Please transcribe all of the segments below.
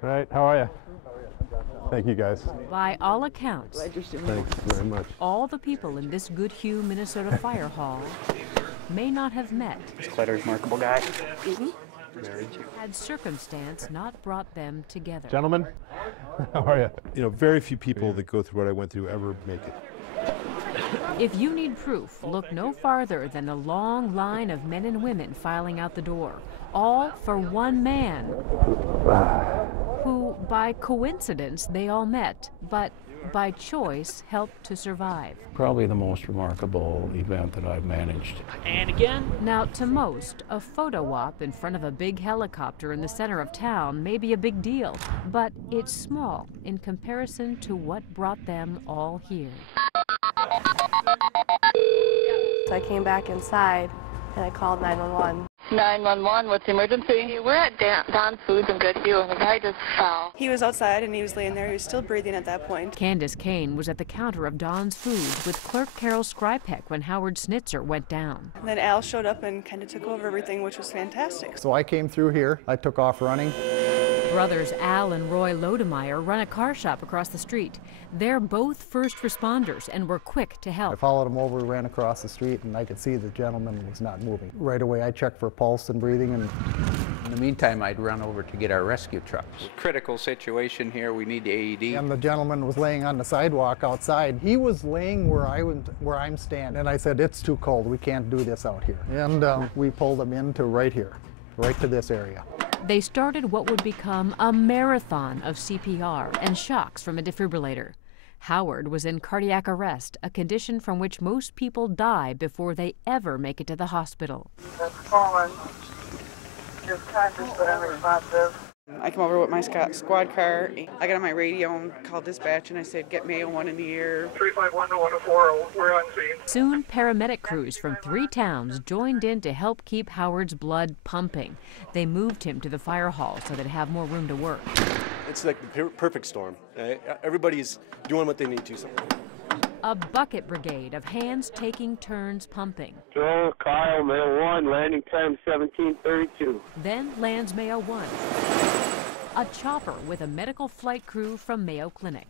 Right, how are you? Thank you, guys. By all accounts, Thanks very much. all the people in this Goodhue, Minnesota fire hall may not have met. He's quite a remarkable guy. Had circumstance not brought them together. Gentlemen, how are you? You know, very few people that go through what I went through ever make it. If you need proof, look no farther than the long line of men and women filing out the door, all for one man, who, by coincidence, they all met, but by choice helped to survive. Probably the most remarkable event that I've managed. And again. Now, to most, a photo op in front of a big helicopter in the center of town may be a big deal, but it's small in comparison to what brought them all here. So I came back inside and I called 911. 911, what's the emergency? We're at Don's Foods in Goodhue, and the guy just fell. He was outside and he was laying there. He was still breathing at that point. Candace Kane was at the counter of Don's Foods with clerk Carol Skrypek when Howard Schnitzer went down. And then Al showed up and kind of took over everything, which was fantastic. So I came through here. I took off running. Brothers Al and Roy Lodemeyer run a car shop across the street. They're both first responders and were quick to I help. followed him over, ran across the street, and I could see the gentleman was not moving. Right away, I checked for pulse and breathing. And in the meantime, I'd run over to get our rescue trucks. Critical situation here. We need the AED. And the gentleman was laying on the sidewalk outside. He was laying where I'm standing. And I said, "It's too cold. We can't do this out here." And we pulled him into right here, right to this area. They started what would become a marathon of CPR and shocks from a defibrillator. Howard was in cardiac arrest, a condition from which most people die before they ever make it to the hospital. I come over with my squad car. I got on my radio and called dispatch and I said, "Get Mayo 1 in the air." 351 to 104, we're on scene. Soon, paramedic crews from 3 towns joined in to help keep Howard's blood pumping. They moved him to the fire hall so they'd have more room to work. It's like the perfect storm. Everybody's doing what they need to. A bucket brigade of hands taking turns pumping. Joe, Kyle, Mayo 1, landing time 17:32. Then lands Mayo 1. A chopper with a medical flight crew from Mayo Clinic.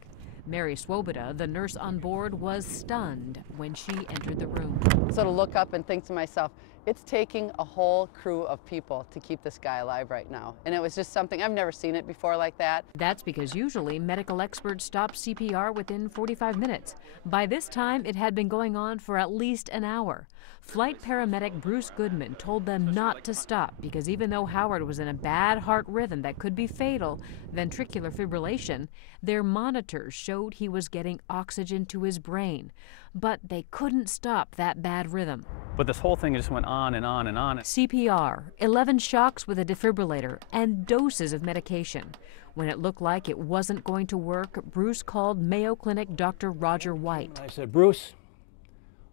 Mary Swoboda, the nurse on board, was stunned when she entered the room. So to look up and think to myself, it's taking a whole crew of people to keep this guy alive right now. And it was just something, I've never seen it before like that. That's because usually medical experts stop CPR within 45 minutes. By this time, it had been going on for at least an hour. Flight paramedic Bruce Goodman told them not to stop because even though Howard was in a bad heart rhythm that could be fatal, ventricular fibrillation, their monitors showed he was getting oxygen to his brain. But they couldn't stop that bad rhythm. But this whole thing just went on and on and on. CPR, 11 shocks with a defibrillator, and doses of medication. When it looked like it wasn't going to work, Bruce called Mayo Clinic Dr. Roger White. I said, "Bruce,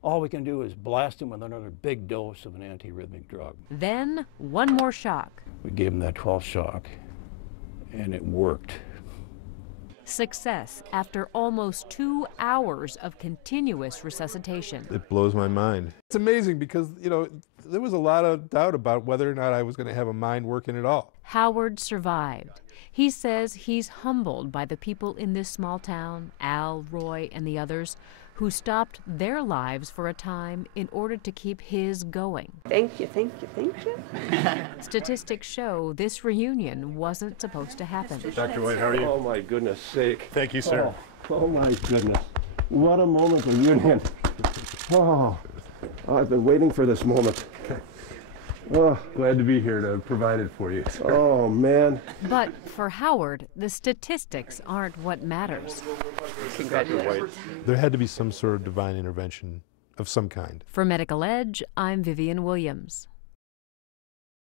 all we can do is blast him with another big dose of an antiarrhythmic drug." Then, one more shock. We gave him that 12th shock, and it worked. Success after almost 2 hours of continuous resuscitation. It blows my mind. It's amazing because, you know, there was a lot of doubt about whether or not I was going to have a mind working at all. Howard survived. He says he's humbled by the people in this small town, Al, Roy, and the others, who stopped their lives for a time in order to keep his going. Thank you, thank you, thank you. Statistics show this reunion wasn't supposed to happen. Dr. White, how are you? Oh my goodness sake. Thank you, sir. Oh my goodness. What a moment of union. Oh, I've been waiting for this moment. Oh, glad to be here to provide it for you. Oh man. But for Howard, the statistics aren't what matters. Congratulations. There had to be some sort of divine intervention of some kind. For Medical Edge, I'm Vivian Williams.